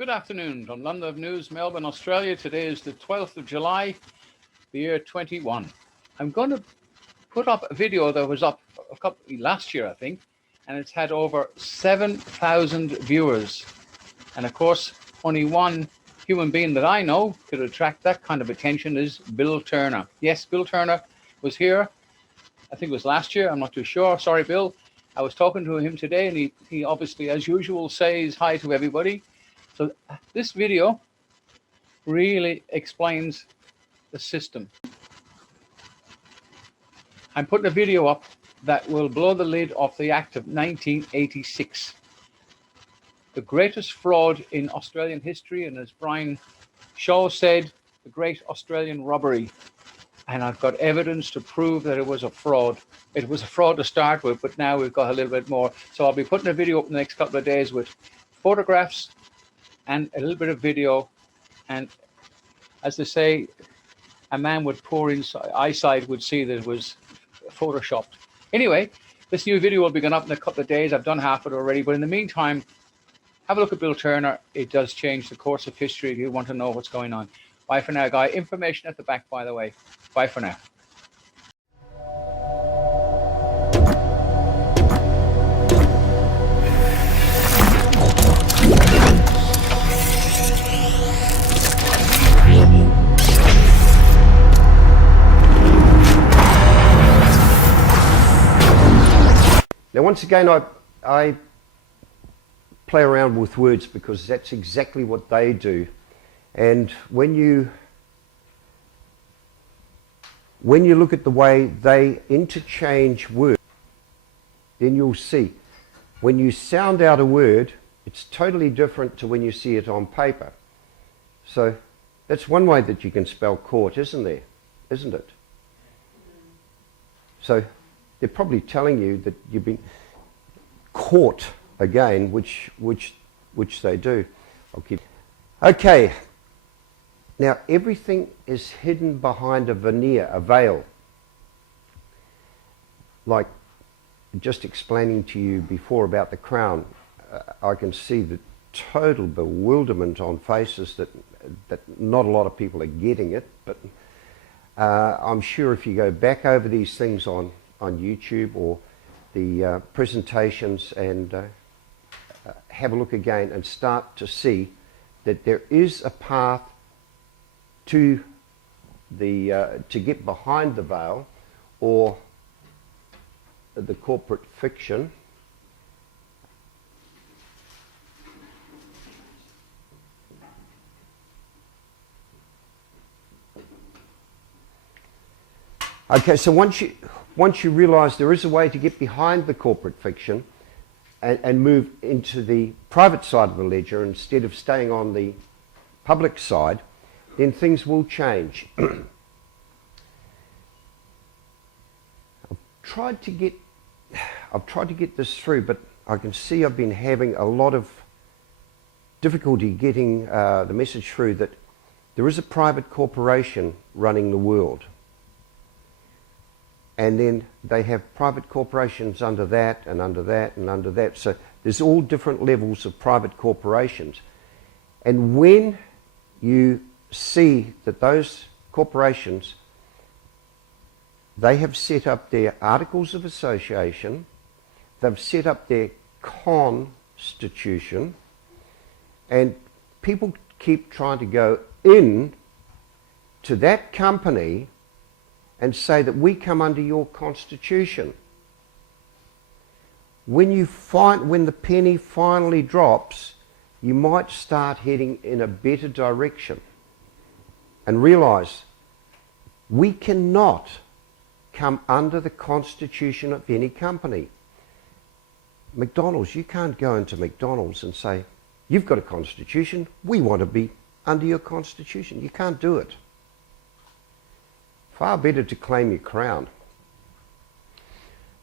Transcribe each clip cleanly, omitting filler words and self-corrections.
Good afternoon from London News, Melbourne, Australia. Today is the 12th of July, the year 21. I'm going to put up a video that was up last year, I think, and it's had over 7,000 viewers. And of course, only one human being that I know could attract that kind of attention is Bill Turner. Yes, Bill Turner was here. I think it was last year. I'm not too sure. Sorry, Bill. I was talking to him today, and he obviously, as usual, says hi to everybody. So this video really explains the system. I'm putting a video up that will blow the lid off the Act of 1986. The greatest fraud in Australian history, and as Brian Shaw said, the great Australian robbery. And I've got evidence to prove that it was a fraud. It was a fraud to start with, but now we've got a little bit more. So I'll be putting a video up in the next couple of days with photographs and a little bit of video. And as they say, a man with poor eyesight would see that it was photoshopped. Anyway, this new video will be going up in a couple of days. I've done half it already. But in the meantime, have a look at Bill Turner. It does change the course of history if you want to know what's going on. Bye for now, guy. Information at the back, by the way. Bye for now. Now, once again, I play around with words because that's exactly what they do. And when you look at the way they interchange words, then you'll see. When you sound out a word, it's totally different to when you see it on paper. So that's one way that you can spell court, isn't there? Isn't it? So they're probably telling you that you've been caught again, which they do. Okay. Now everything is hidden behind a veneer, a veil. Like just explaining to you before about the crown, I can see the total bewilderment on faces that not a lot of people are getting it, but I'm sure if you go back over these things on YouTube or the presentations and have a look again and start to see that there is a path to get behind the veil or the corporate fiction. Okay, so once you realise there is a way to get behind the corporate fiction and move into the private side of the ledger instead of staying on the public side, then things will change. I've tried to get this through, but I can see I've been having a lot of difficulty getting the message through that there is a private corporation running the world. And then they have private corporations under that and under that and under that. So there's all different levels of private corporations. And when you see that those corporations, they have set up their articles of association, they've set up their constitution, and people keep trying to go in to that company and say that we come under your constitution. When the penny finally drops, you might start heading in a better direction and realise we cannot come under the constitution of any company. McDonald's, you can't go into McDonald's and say, you've got a constitution, we want to be under your constitution. You can't do it. Far better to claim your crown.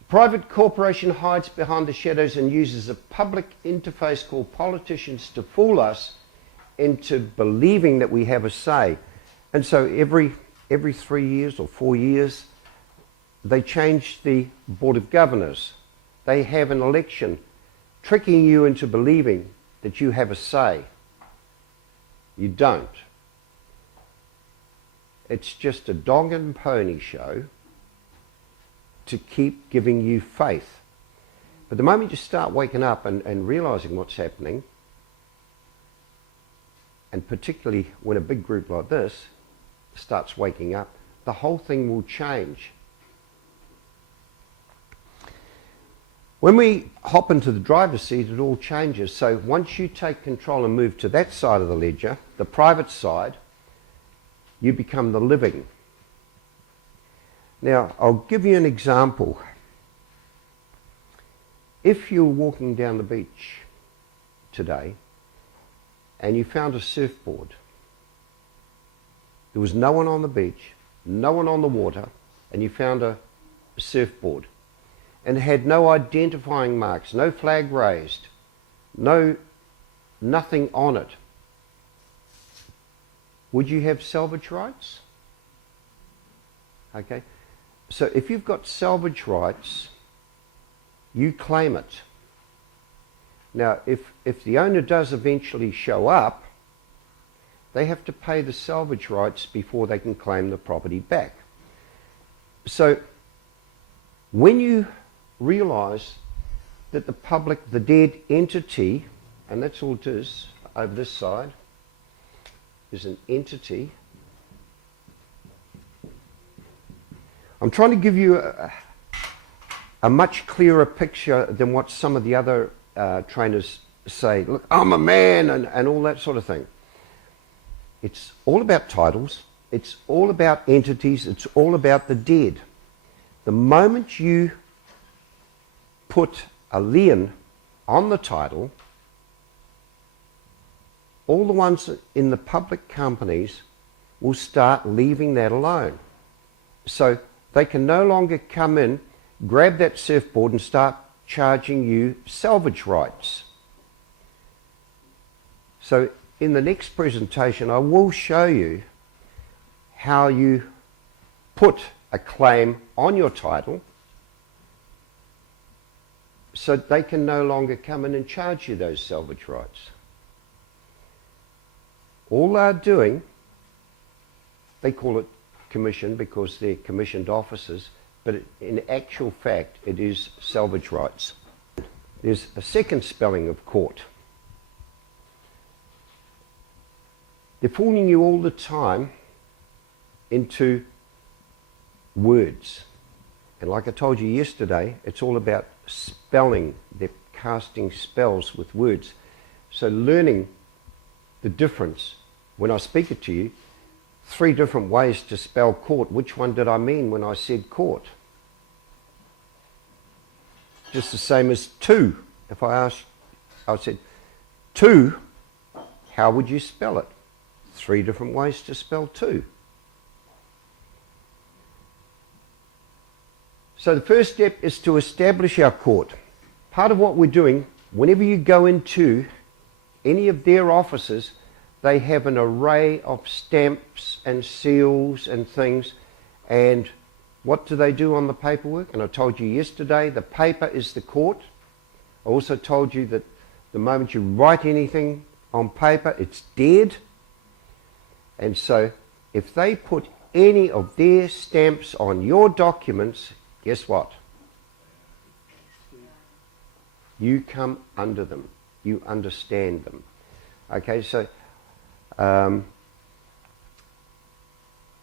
Private corporation hides behind the shadows and uses a public interface called politicians to fool us into believing that we have a say. And so every 3 years or 4 years, they change the Board of Governors. They have an election, tricking you into believing that you have a say. You don't. It's just a dog and pony show to keep giving you faith. But the moment you start waking up and realizing what's happening, and particularly when a big group like this starts waking up, the whole thing will change. When we hop into the driver's seat, it all changes. So once you take control and move to that side of the ledger, the private side, you become the living. Now, I'll give you an example. If you're walking down the beach today and you found a surfboard, there was no one on the beach, no one on the water, and you found a surfboard, and it had no identifying marks, no flag raised, nothing on it, would you have salvage rights? Okay, so if you've got salvage rights, you claim it. Now, if the owner does eventually show up, they have to pay the salvage rights before they can claim the property back. So when you realize that the public, the dead entity, and that's all it is over this side, is an entity. I'm trying to give you a much clearer picture than what some of the other trainers say. Look, I'm a man and all that sort of thing. It's all about titles. It's all about entities. It's all about the dead. The moment you put a lien on the title, all the ones in the public companies will start leaving that alone. So they can no longer come in, grab that surfboard and start charging you salvage rights. So in the next presentation, I will show you how you put a claim on your title so they can no longer come in and charge you those salvage rights. All they're doing, they call it commission because they're commissioned officers, but in actual fact it is salvage rights. There's a second spelling of court. They're fooling you all the time into words. And like I told you yesterday, it's all about spelling. They're casting spells with words. So learning the difference, when I speak it to you, 3 different ways to spell court. Which one did I mean when I said court? Just the same as two. If I said two, how would you spell it? 3 different ways to spell two. So the first step is to establish our court. Part of what we're doing, whenever you go into any of their offices, they have an array of stamps and seals and things. And what do they do on the paperwork? And I told you yesterday, the paper is the court. I also told you that the moment you write anything on paper, it's dead. And so if they put any of their stamps on your documents, guess what? You come under them. You understand them. Okay, so I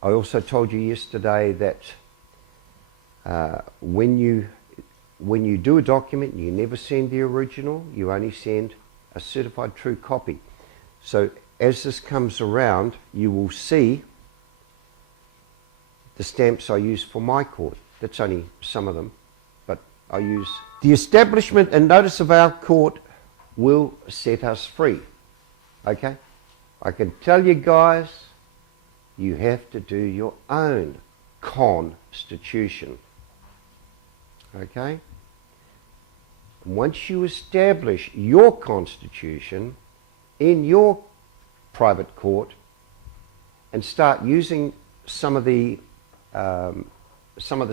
also told you yesterday that when you do a document, you never send the original, you only send a certified true copy. So as this comes around, you will see the stamps I use for my court. That's only some of them, but I use... The establishment and notice of our court will set us free. Okay? I can tell you guys, you have to do your own constitution. Okay? Once you establish your constitution in your private court and start using some of the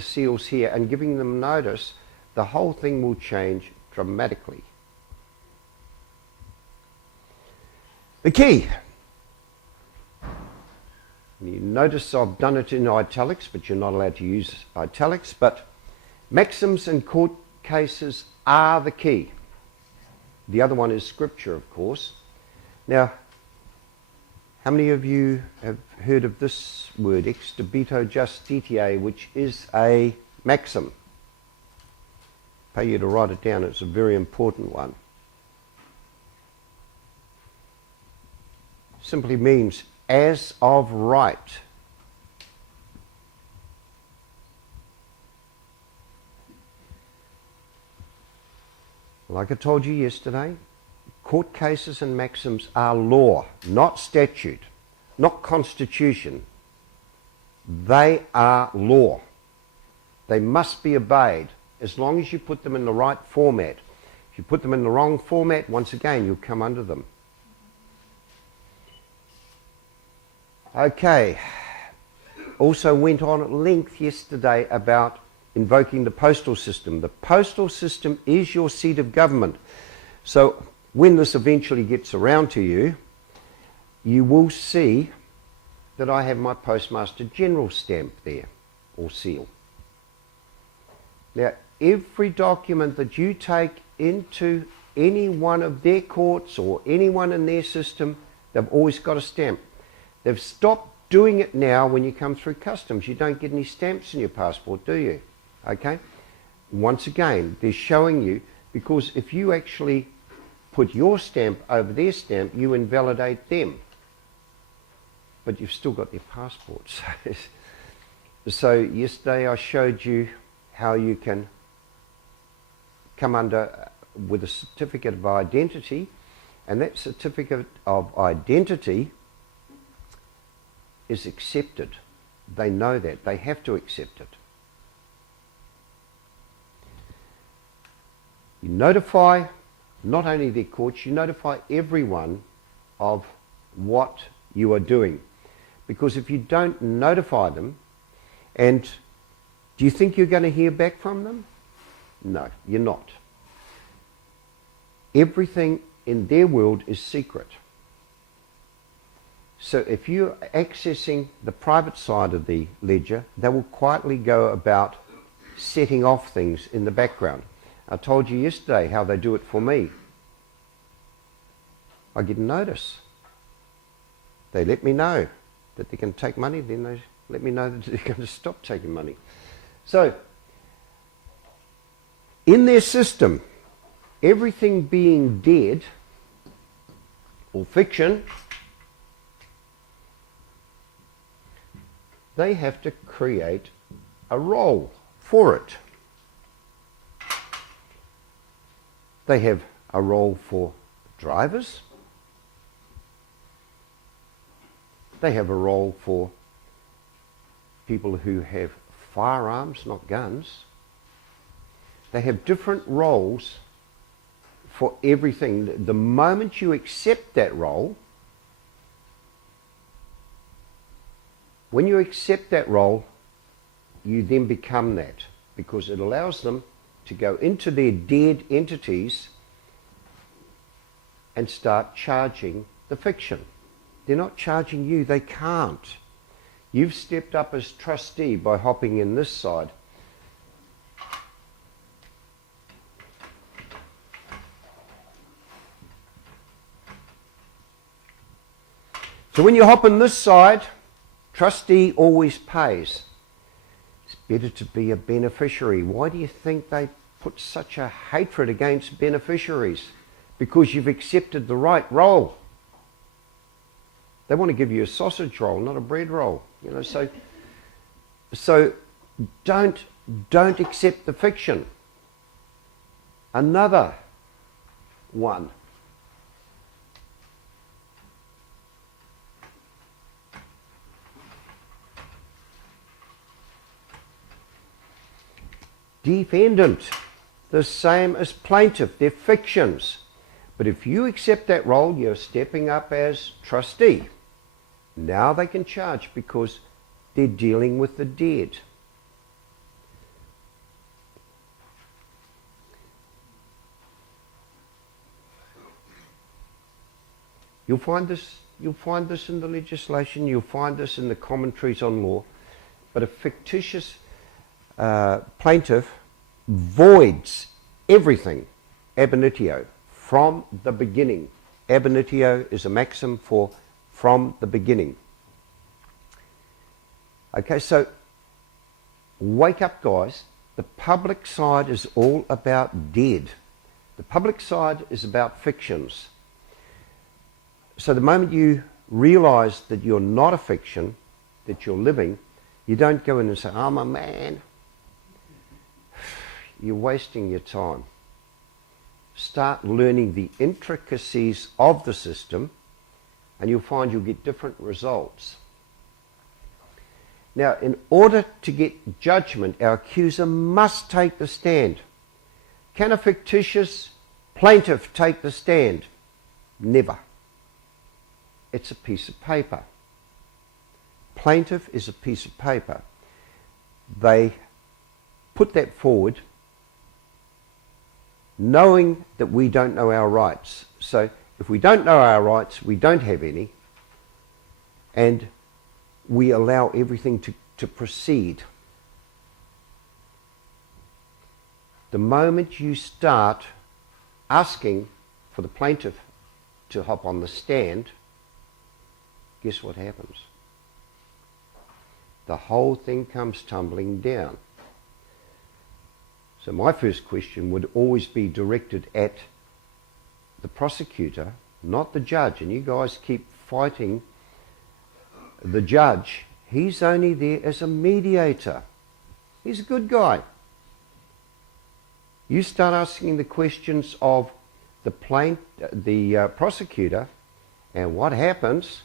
seals here and giving them notice, the whole thing will change dramatically. The key You notice I've done it in italics, but you're not allowed to use italics. But maxims and court cases are the key. The other one is scripture, of course. Now, how many of you have heard of this word, ex debito justitiae, which is a maxim? Pay you to write it down, it's a very important one. Simply means as of right. Like I told you yesterday, court cases and maxims are law, not statute, not constitution. They are law. They must be obeyed as long as you put them in the right format. If you put them in the wrong format, once again, you'll come under them. Okay. Also went on at length yesterday about invoking the postal system. The postal system is your seat of government. So when this eventually gets around to you, you will see that I have my Postmaster General stamp there, or seal. Now, every document that you take into any one of their courts or anyone in their system, they've always got a stamp. They've stopped doing it now when you come through customs. You don't get any stamps in your passport, do you? Okay? Once again, they're showing you, because if you actually put your stamp over their stamp, you invalidate them. But you've still got their passports. So yesterday I showed you how you can come under with a certificate of identity, and that certificate of identity is accepted. They know that. They have to accept it. You notify not only their courts, you notify everyone of what you are doing. Because if you don't notify them, and do you think you're going to hear back from them? No, you're not. Everything in their world is secret. So if you're accessing the private side of the ledger, they will quietly go about setting off things in the background. I told you yesterday how they do it for me. I get a notice. They let me know that they can take money, then they let me know that they're going to stop taking money. So, in their system, everything being dead or fiction, they have to create a role for it. They have a role for drivers. They have a role for people who have firearms, not guns. They have different roles for everything. The moment you accept that role, when you accept that role, you then become that, because it allows them to go into their dead entities and start charging the fiction. They're not charging you, they can't. You've stepped up as trustee by hopping in this side. So when you hop in this side, trustee always pays. It's better to be a beneficiary. Why do you think they put such a hatred against beneficiaries? Because you've accepted the right role. They want to give you a sausage roll, not a bread roll. You know, so don't accept the fiction. Another one. Defendant, the same as plaintiff, they're fictions. But if you accept that role, you're stepping up as trustee. Now they can charge because they're dealing with the dead. You'll find this You'll find this in the legislation, you'll find this in the commentaries on law, but a fictitious plaintiff voids everything ab initio, from the beginning. Ab initio is a maxim for from the beginning. Okay, so wake up, guys. The public side is all about dead. The public side is about fictions. So the moment you realize that you're not a fiction, that you're living, you don't go in and say, I'm a man. You're wasting your time. Start learning the intricacies of the system and you'll find you'll get different results. Now, in order to get judgment, our accuser must take the stand. Can a fictitious plaintiff take the stand? Never. It's a piece of paper. Plaintiff is a piece of paper. They put that forward knowing that we don't know our rights. So if we don't know our rights, we don't have any, and we allow everything to proceed. The moment you start asking for the plaintiff to hop on the stand, guess what happens? The whole thing comes tumbling down. So my first question would always be directed at the prosecutor, not the judge. And you guys keep fighting the judge. He's only there as a mediator. He's a good guy. You start asking the questions of the prosecutor, and what happens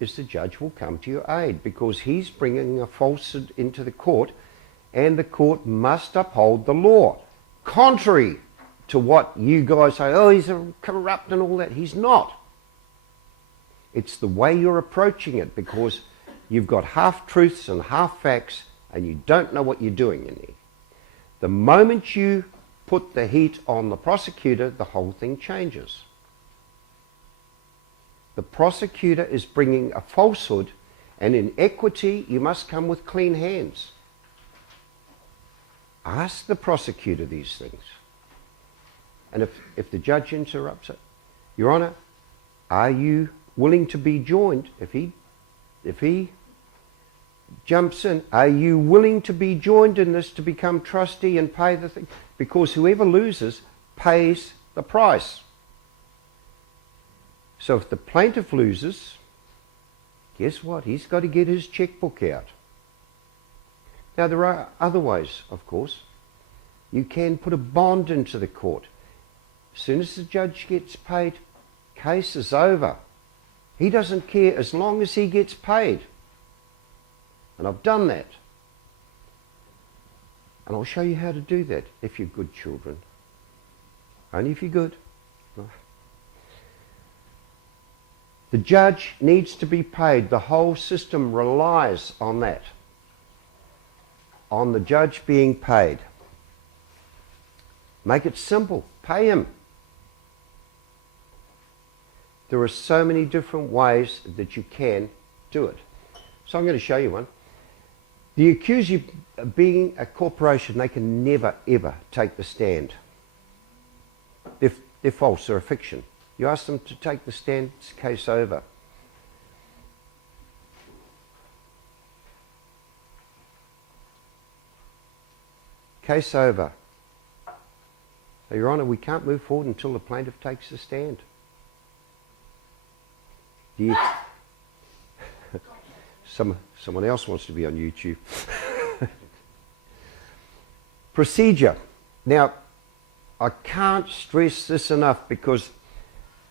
is the judge will come to your aid because he's bringing a falsehood into the court, and the court must uphold the law. Contrary to what you guys say, oh, he's corrupt and all that. He's not. It's the way you're approaching it, because you've got half-truths and half-facts and you don't know what you're doing in there. The moment you put the heat on the prosecutor, the whole thing changes. The prosecutor is bringing a falsehood, and in equity you must come with clean hands. Ask the prosecutor these things. And if the judge interrupts it, Your Honour, are you willing to be joined? If he jumps in, are you willing to be joined in this to become trustee and pay the thing? Because whoever loses pays the price. So if the plaintiff loses, guess what? He's got to get his checkbook out. Now there are other ways, of course. You can put a bond into the court. As soon as the judge gets paid, case is over. He doesn't care as long as he gets paid. And I've done that. And I'll show you how to do that if you're good children. Only if you're good. The judge needs to be paid. The whole system relies on that. On the judge being paid. Make it simple. Pay him. There are so many different ways that you can do it. So I'm going to show you one. The accuser of being a corporation, they can never ever take the stand. They're false, they're a fiction. You ask them to take the stand, it's case over. Case over. So, Your Honour, we can't move forward until the plaintiff takes the stand. Someone else wants to be on YouTube. Procedure. Now, I can't stress this enough, because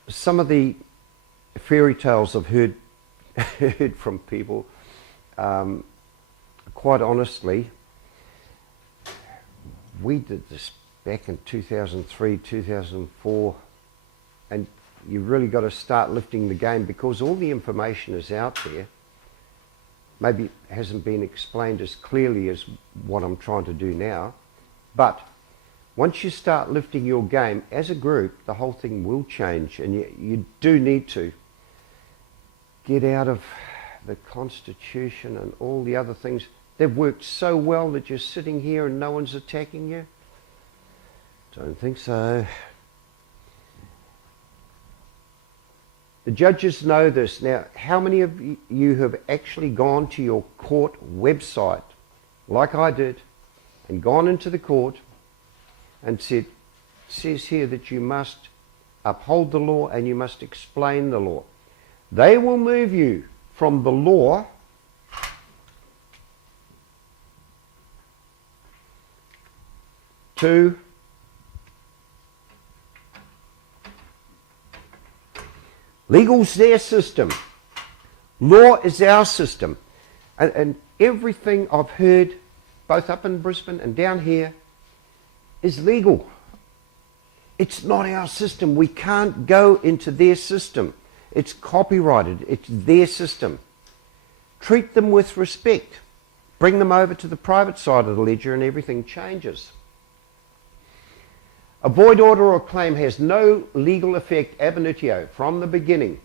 some of the fairy tales I've heard from people, quite honestly, we did this back in 2003, 2004, and you've really got to start lifting the game, because all the information is out there. Maybe it hasn't been explained as clearly as what I'm trying to do now, but once you start lifting your game as a group, the whole thing will change, and you do need to get out of the Constitution and all the other things. They've worked so well that you're sitting here and no one's attacking you? Don't think so. The judges know this. Now, how many of you have actually gone to your court website, like I did, and gone into the court and said, it says here that you must uphold the law and you must explain the law. They will move you from the law to legal's their system. Law is our system. And everything I've heard, both up in Brisbane and down here, is legal. It's not our system. We can't go into their system. It's copyrighted. It's their system. Treat them with respect. Bring them over to the private side of the ledger and everything changes. A void order or claim has no legal effect ab initio from the beginning,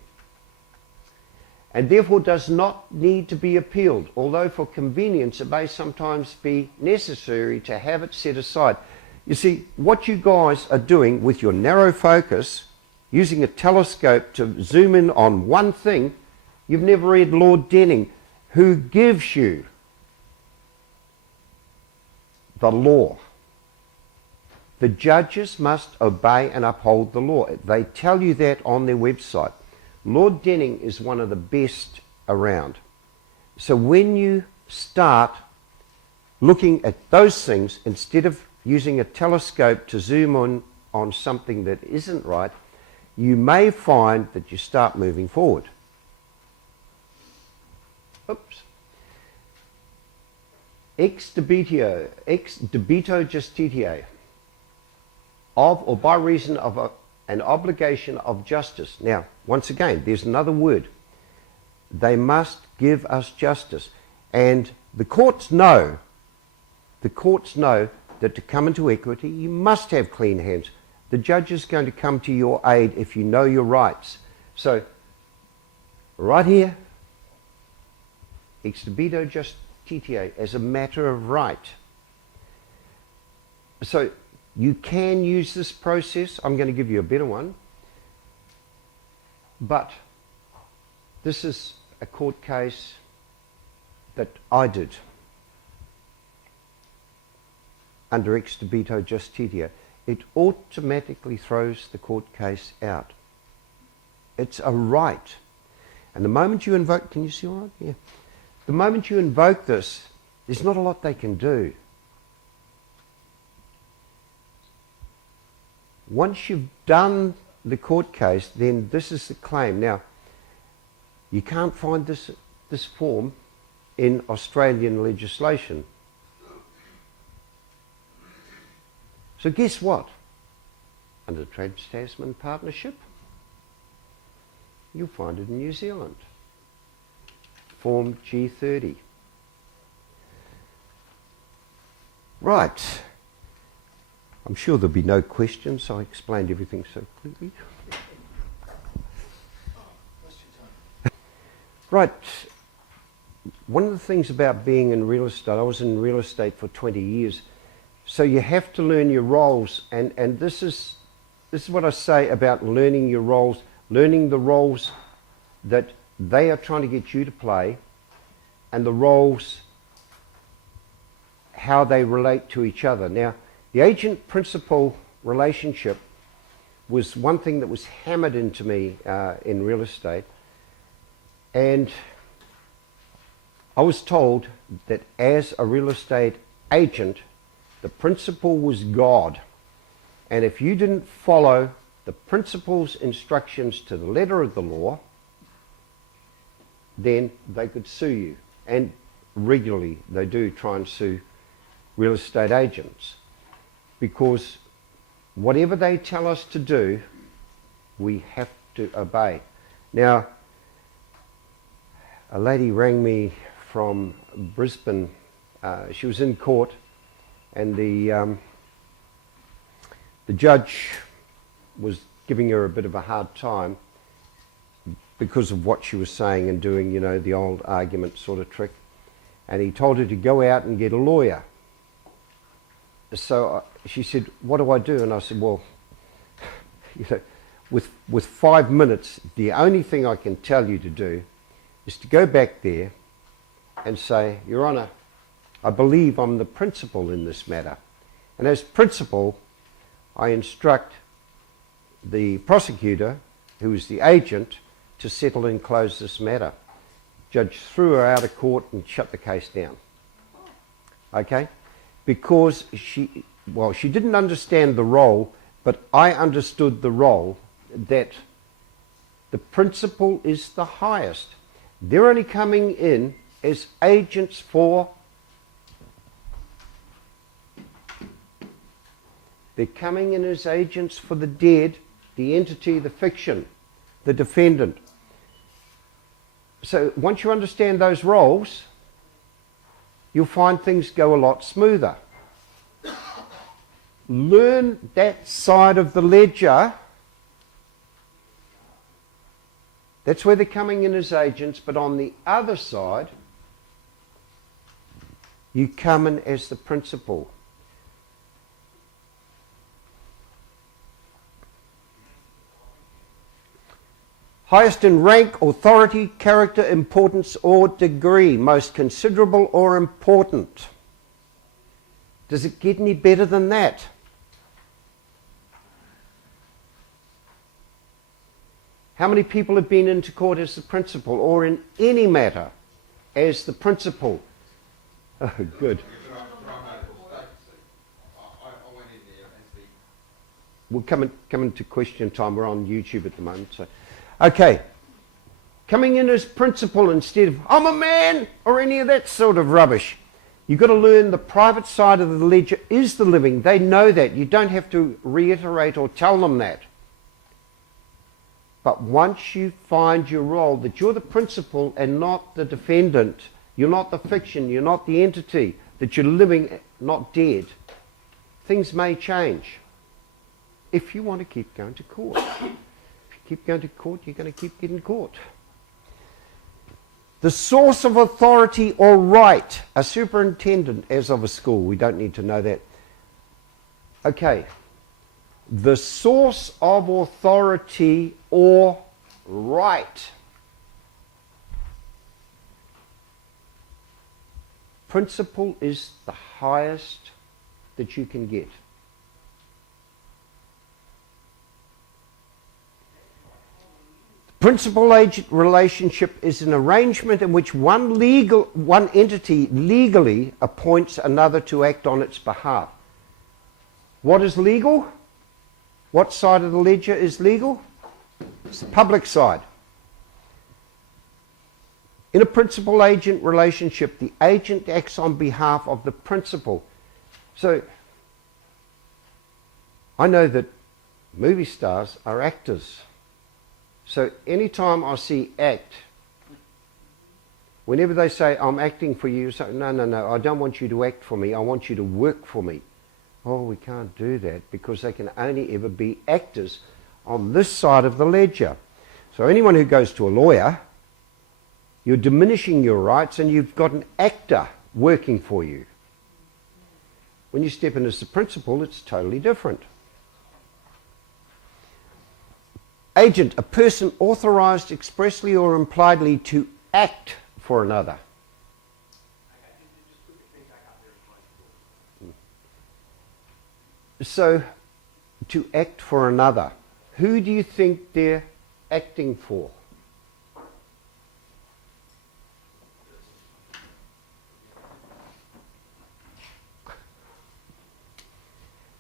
and therefore does not need to be appealed, although for convenience it may sometimes be necessary to have it set aside. You see, what you guys are doing with your narrow focus, using a telescope to zoom in on one thing, you've never read Lord Denning, who gives you the law. The judges must obey and uphold the law. They tell you that on their website. Lord Denning is one of the best around. So when you start looking at those things, instead of using a telescope to zoom in on something that isn't right, you may find that you start moving forward. Oops. Ex debito justitiae, of or by reason of an obligation of justice. Now, once again, there's another word. They must give us justice. And the courts know that to come into equity, you must have clean hands. The judge is going to come to your aid if you know your rights. So, right here, ex debito justitiae, as a matter of right. So, you can use this process. I'm going to give you a better one. But this is a court case that I did under ex debito justitiae. It automatically throws the court case out. It's a right. And the moment you invoke, can you see all right? Yeah. The moment you invoke this, there's not a lot they can do. Once you've done the court case, then this is the claim. Now, you can't find this form in Australian legislation. So guess what? Under the Trans-Tasman Partnership, you'll find it in New Zealand. Form G30. Right. I'm sure there'll be no questions. I explained everything so clearly. Right. One of the things about being in real estate, I was in real estate for 20 years, so you have to learn your roles, and this is what I say about learning your roles, learning the roles that they are trying to get you to play, and the roles, how they relate to each other. Now, the agent-principal relationship was one thing that was hammered into me in real estate, and I was told that as a real estate agent, the principal was God, and if you didn't follow the principal's instructions to the letter of the law, then they could sue you. And regularly they do try and sue real estate agents, because whatever they tell us to do, we have to obey. Now, a lady rang me from Brisbane. She was in court, and the judge was giving her a bit of a hard time because of what she was saying and doing, you know, the old argument sort of trick. And he told her to go out and get a lawyer. So she said, what do I do? And I said, well, you know, with 5 minutes, the only thing I can tell you to do is to go back there and say, Your Honour, I believe I'm the principal in this matter. And as principal, I instruct the prosecutor, who is the agent, to settle and close this matter. Judge threw her out of court and shut the case down. Okay? Because she didn't understand the role, but I understood the role that the principal is the highest. They're only coming in as agents for... They're coming in as agents for the dead, the entity, the fiction, the defendant. So once you understand those roles, you'll find things go a lot smoother. Learn that side of the ledger. That's where they're coming in as agents, but on the other side, you come in as the principal. Highest in rank, authority, character, importance, or degree. Most considerable or important. Does it get any better than that? How many people have been into court as the principal, or in any matter as the principal? Oh, good. We'll come into question time. We're on YouTube at the moment. So, okay. Coming in as principal instead of, I'm a man, or any of that sort of rubbish. You've got to learn the private side of the ledger is the living. They know that. You don't have to reiterate or tell them that. But once you find your role, that you're the principal and not the defendant, you're not the fiction, you're not the entity, that you're living, not dead, things may change. If you want to keep going to court. If you keep going to court, you're going to keep getting caught. The source of authority or right, a superintendent as of a school, we don't need to know that. Okay. The source of authority or right. Principal is the highest that you can get. Principal-agent relationship is an arrangement in which one entity legally appoints another to act on its behalf. What is legal? What side of the ledger is legal? It's the public side. In a principal-agent relationship, the agent acts on behalf of the principal. So, I know that movie stars are actors. So anytime I see act, whenever they say, I'm acting for you, say, no, I don't want you to act for me, I want you to work for me. Oh, we can't do that because they can only ever be actors on this side of the ledger. So anyone who goes to a lawyer, you're diminishing your rights and you've got an actor working for you. When you step in as the principal, it's totally different. Agent, a person authorized expressly or impliedly to act for another. So, to act for another. Who do you think they're acting for?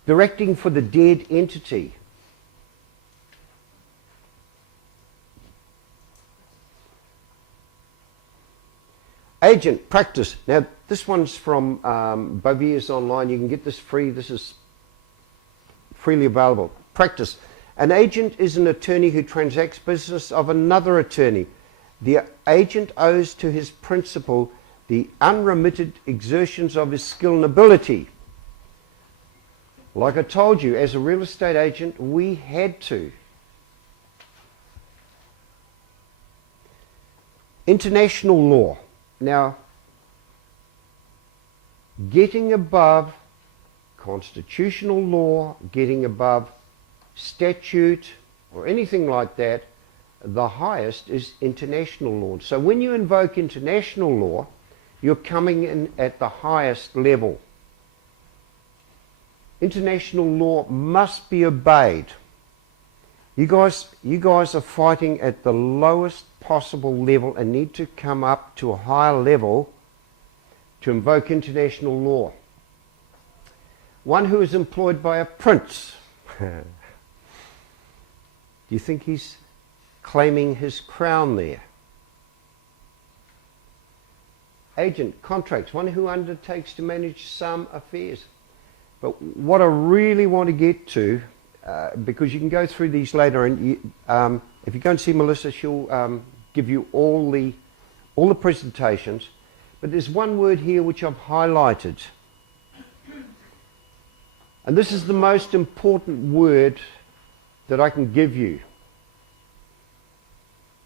They're acting for the dead entity. Agent, practice. Now, this one's from Bovier's online. You can get this free. This is freely available. Practice. An agent is an attorney who transacts business of another attorney. The agent owes to his principal the unremitted exertions of his skill and ability. Like I told you, as a real estate agent, we had to. International law. Now, getting above constitutional law, getting above statute or anything like that, the highest is international law. So when you invoke international law, you're coming in at the highest level. International law must be obeyed. You guys are fighting at the lowest possible level and need to come up to a higher level to invoke international law. One who is employed by a prince. Do you think he's claiming his crown there? Agent, contracts, one who undertakes to manage some affairs. But what I really want to get to, because you can go through these later, and if you go and see Melissa, she'll give you all the presentations. But there's one word here which I've highlighted, and this is the most important word that I can give you.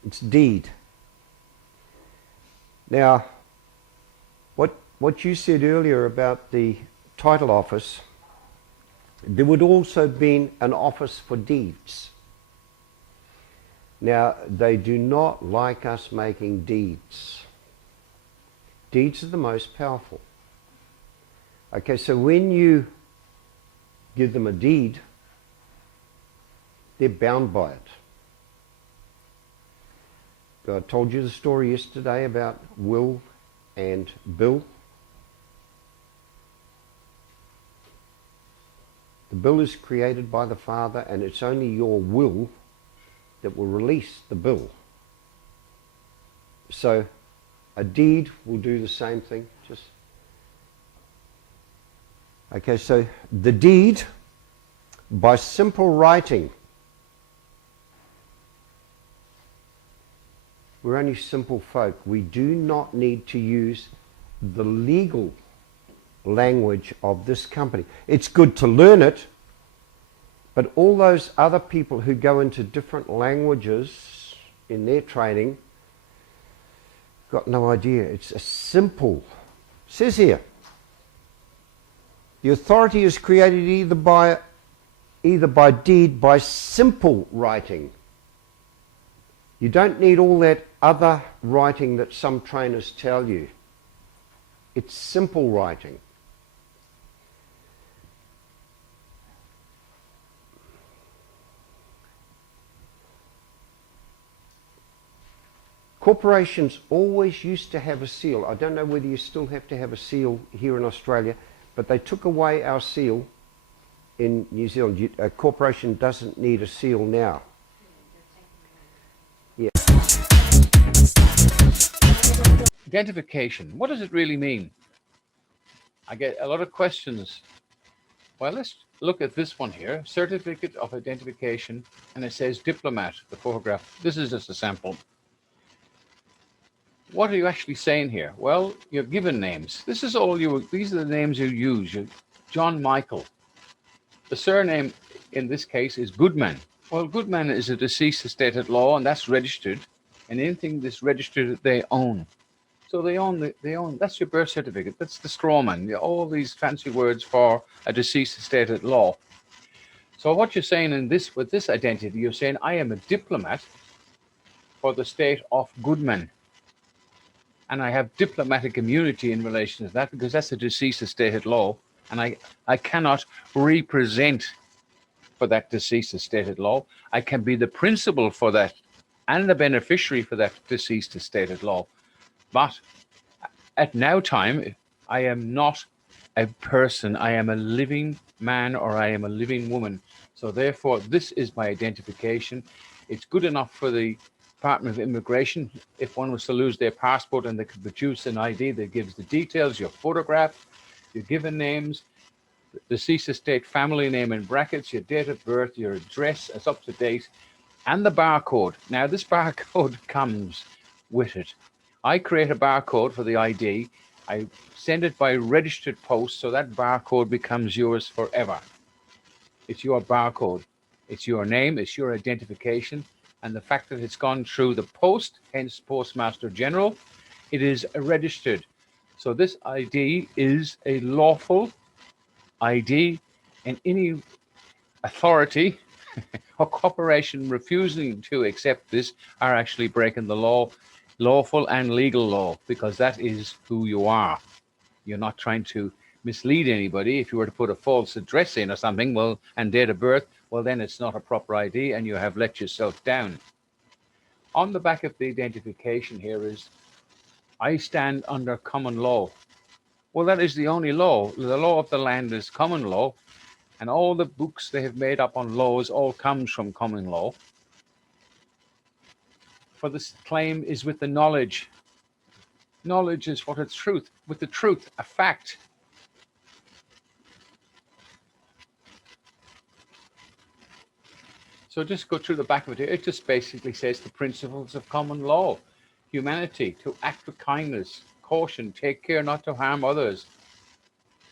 It's deed. Now, what you said earlier about the title office, there would also have been an office for deeds. Now, they do not like us making deeds. Deeds are the most powerful. Okay, so when you give them a deed, they're bound by it. I told you the story yesterday about Will and Bill. The bill is created by the Father, and it's only your will that will release the bill. So a deed will do the same thing. Okay, so the deed, by simple writing. We're only simple folk. We do not need to use the legal language of this company. It's good to learn it, but all those other people who go into different languages in their training got no idea. It's a simple. It says here, the authority is created either by deed, by simple writing. You don't need all that other writing that some trainers tell you. It's simple writing. Corporations always used to have a seal. I don't know whether you still have to have a seal here in Australia, but they took away our seal in New Zealand. A corporation doesn't need a seal now. Yeah. Identification. What does it really mean? I get a lot of questions. Well, let's look at this one here. Certificate of Identification, and it says diplomat, the photograph. This is just a sample. What are you actually saying here? Well, your given names. This is all these are the names you use. John Michael. The surname in this case is Goodman. Well, Goodman is a deceased estate at law, and that's registered. And anything that's registered, they own. So they own. That's your birth certificate. That's the strawman. All these fancy words for a deceased estate at law. So what you're saying with this identity, you're saying I am a diplomat for the state of Goodman. And I have diplomatic immunity in relation to that because that's a deceased estate at law. And I cannot represent for that deceased estate at law. I can be the principal for that and the beneficiary for that deceased estate at law. But at now time, I am not a person. I am a living man or I am a living woman. So therefore, this is my identification. It's good enough for the Department of Immigration. If one was to lose their passport and they could produce an ID that gives the details, your photograph, your given names, deceased estate family name in brackets, your date of birth, your address as up to date, and the barcode. Now this barcode comes with it. I create a barcode for the ID. I send it by registered post, so that barcode becomes yours forever. It's your barcode. It's your name. It's your identification. And the fact that it's gone through the post, hence Postmaster General, it is registered. So this ID is a lawful ID, and any authority or corporation refusing to accept this are actually breaking the law, lawful and legal law, because that is who you are. You're not trying to mislead anybody. If you were to put a false address in or something, well, and date of birth, well, then it's not a proper ID and you have let yourself down. On the back of the identification here is, I stand under common law. Well, that is the only law. The law of the land is common law, and all the books they have made up on laws all comes from common law. For this claim is with the knowledge. Knowledge is what is truth. With the truth, a fact. So just go through the back of it. It just basically says the principles of common law. Humanity, to act with kindness. Caution, take care not to harm others.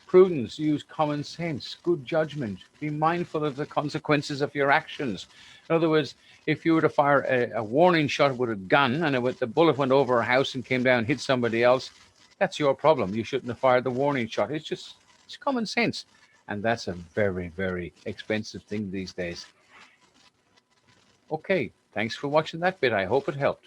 Prudence, use common sense. Good judgment, be mindful of the consequences of your actions. In other words, if you were to fire a warning shot with a gun and the bullet went over a house and came down and hit somebody else, that's your problem. You shouldn't have fired the warning shot. It's common sense. And that's a very, very expensive thing these days. Okay, thanks for watching that bit. I hope it helped.